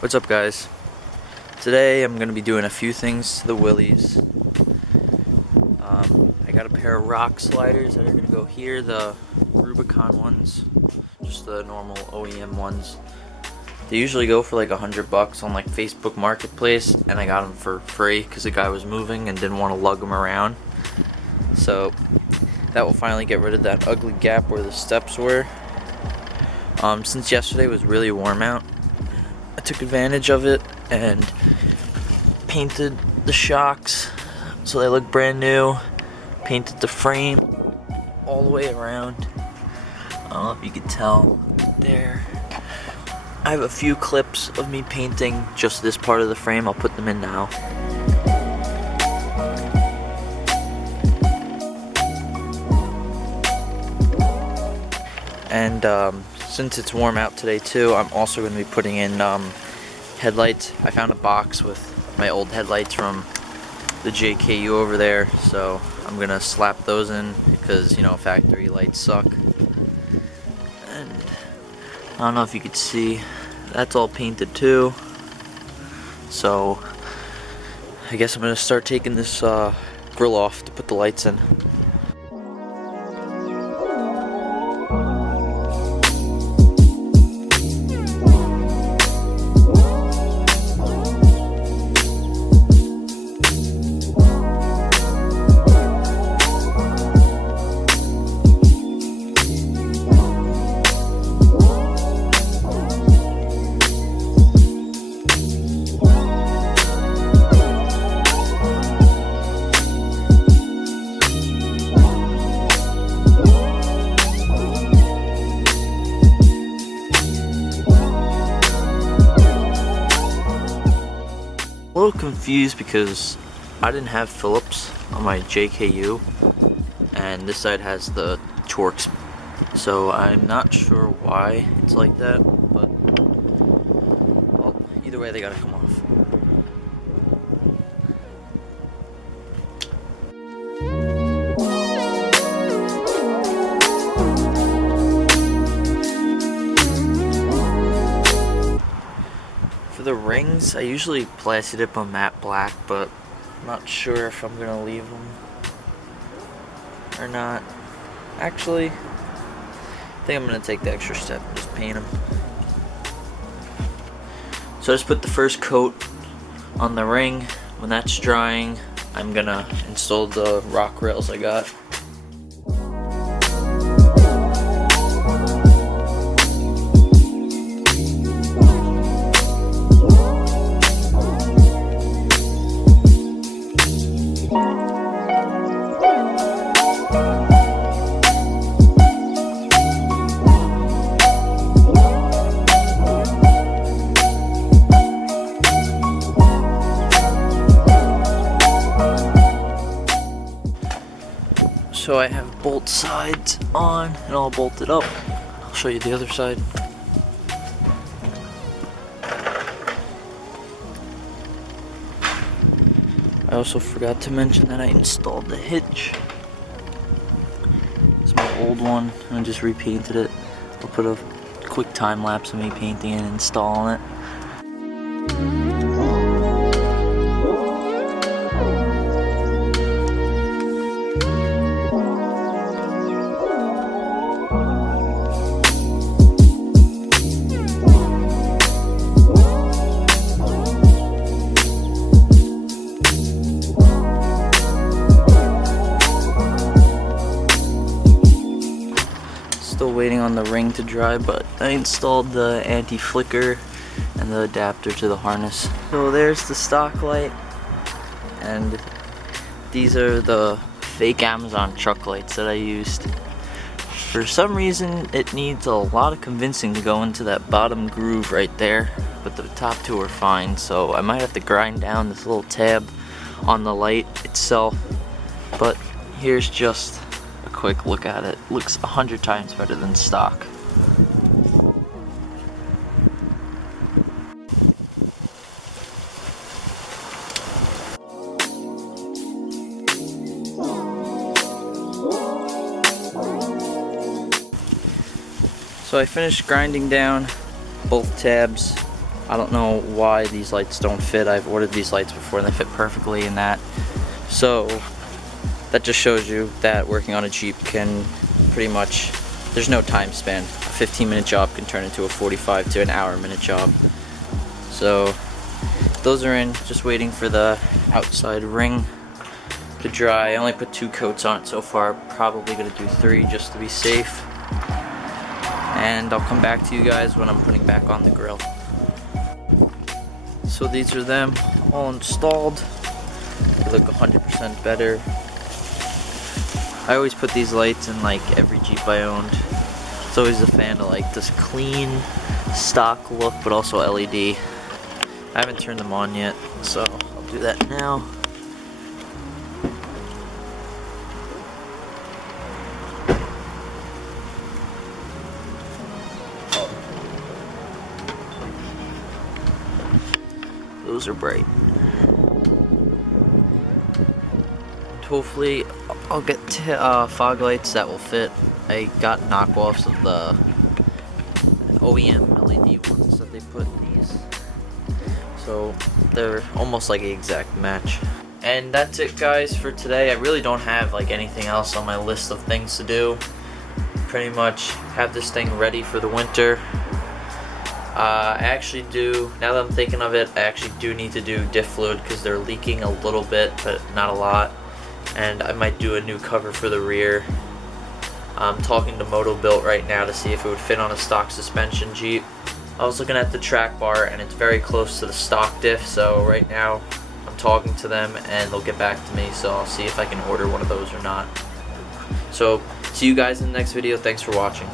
What's up, guys? Today I'm going to be doing a few things to the Willys. I got a pair of rock sliders that are going to go here, the Rubicon ones, just the normal OEM ones. They usually go for like $100 on like Facebook Marketplace, and I got them for free because the guy was moving and didn't want to lug them around. So that will finally get rid of that ugly gap where the steps were. Since yesterday was really warm out, I took advantage of it and painted the shocks so they look brand new. Painted the frame all the way around. I don't know if you can tell there. I have a few clips of me painting just this part of the frame. I'll put them in now. And since it's warm out today too, I'm also going to be putting in headlights. I found a box with my old headlights from the JKU over there, so I'm going to slap those in because, you know, factory lights suck. And I don't know if you could see, that's all painted too. So I guess I'm going to start taking this grill off to put the lights in. A little confused because I didn't have Phillips on my JKU, and this side has the Torx, so I'm not sure why it's like that, but well, either way they gotta come off. For the rings, I usually plastic dip them matte black, but I'm not sure if I'm gonna leave them or not. Actually, I think I'm gonna take the extra step and just paint them. So I just put the first coat on the ring. When that's drying, I'm gonna install the rock rails I got. So I have both sides on and all bolted up. I'll show you the other side. I also forgot to mention that I installed the hitch. It's my old one, and I just repainted it. I'll put a quick time lapse of me painting and installing it. Still waiting on the ring to dry, but I installed the anti-flicker and the adapter to the harness. So there's the stock light, and these are the fake Amazon truck lights that I used. For some reason it needs a lot of convincing to go into that bottom groove right there, but the top two are fine, so I might have to grind down this little tab on the light itself. But here's just a quick look at it. Looks 100 times better than stock. So I finished grinding down both tabs I don't know why these lights don't fit. I've ordered these lights before and they fit perfectly in that. So that just shows you that working on a Jeep can pretty much, there's no time span. A 15-minute job can turn into a 45 to an hour-minute job. So those are in, just waiting for the outside ring to dry. I only put 2 coats on it so far, probably gonna do 3 just to be safe. And I'll come back to you guys when I'm putting back on the grill. So these are them all installed. They look 100% better. I always put these lights in like every Jeep I owned. It's always a fan of like this clean stock look, but also LED. I haven't turned them on yet, so I'll do that now. Those are bright. Hopefully I'll get fog lights that will fit. I got knockoffs of the OEM LED ones that they put in these. So they're almost like an exact match. And that's it guys for today. I really don't have like anything else on my list of things to do. Pretty much have this thing ready for the winter. I actually do, now that I'm thinking of it, I actually do need to do diff fluid because they're leaking a little bit, but not a lot. And I might do a new cover for the rear. I'm talking to MotoBuilt right now to see if it would fit on a stock suspension Jeep. I was looking at the track bar and it's very close to the stock diff, so right now I'm talking to them and they'll get back to me, so I'll see if I can order one of those or not. So see you guys in the next video. Thanks for watching.